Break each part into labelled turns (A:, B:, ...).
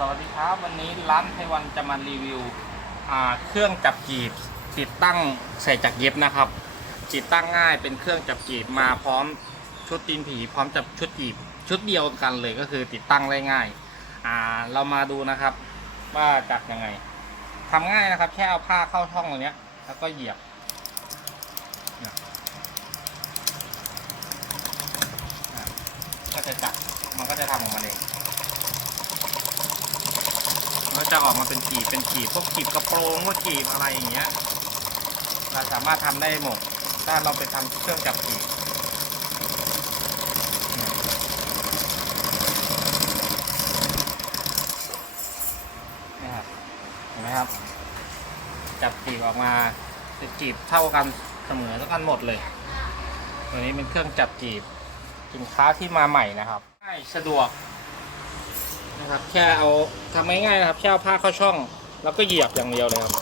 A: สวัสดีครับ วันนี้ร้านไทวันจะมารีวิวเครื่องจับจีบติดตั้งใส่จากเย็บนะครับติดตั้งง่ายเป็นเครื่องจับจีบมาพร้อมชุดตีนผี พร้อมจับชุดจีบชุดเดียวกันเลยก็คือติดตั้งได้ง่ายอ่าเรามาดูนะครับ ว่าจับยังไงทำง่ายนะครับ แค่เอาผ้าเข้าช่องตรงนี้ยแล้วก็เหยียบก็จะจับมันก็จะทำของมันเอง มันจะออกมาเป็นกีบเป็นกีบพวกกีบกระโปรงพวกกีบอะไรอย่างเงี้ย เราสามารถทำได้หมด ถ้าเราไปทำเครื่องจับกีบเนี่ครับเห็นไหมครับ จับกีบออกมาเป็นกีบเท่ากันเสมอเท่ากันหมดเลยตัวนี้เป็นเครื่องจับจีบสินค้าที่มาใหม่นะครับง่ายสะดวก นะครับ แค่เอาทำง่ายๆนะครับ แค่เอาผ้าเข้าช่อง แล้วก็เหยียบอย่างเดียวเลยครับ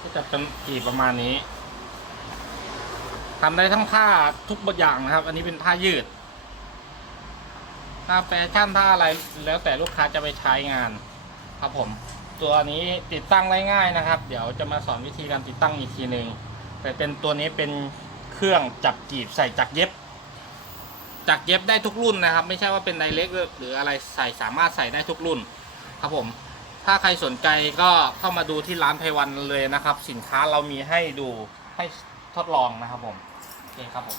A: ก็จะเป็นกีบประมาณนี้ทำได้ทั้งผ้าทุกบทอย่างนะครับ อันนี้เป็นผ้ายืดถ้าแฟชั่นถ้าอะไรแล้วแต่ลูกค้าจะไปใช้งาน ครับผม ตัวนี้ติดตั้งได้ง่ายนะครับ เดี๋ยวจะมาสอนวิธีการติดตั้งอีกทีหนึ่ง แต่เป็นตัวนี้เป็นเครื่องจับกีบใส่จักรเย็บ จักรเย็บได้ทุกรุ่นนะครับ ไม่ใช่ว่าเป็นไดเล็กหรืออะไรใส่สามารถใส่ได้ทุกรุ่นครับผม ถ้าใครสนใจก็เข้ามาดูที่ร้านไพวันเลยนะครับ สินค้าเรามีให้ดูให้ทดลองนะครับผมโอเคครับผม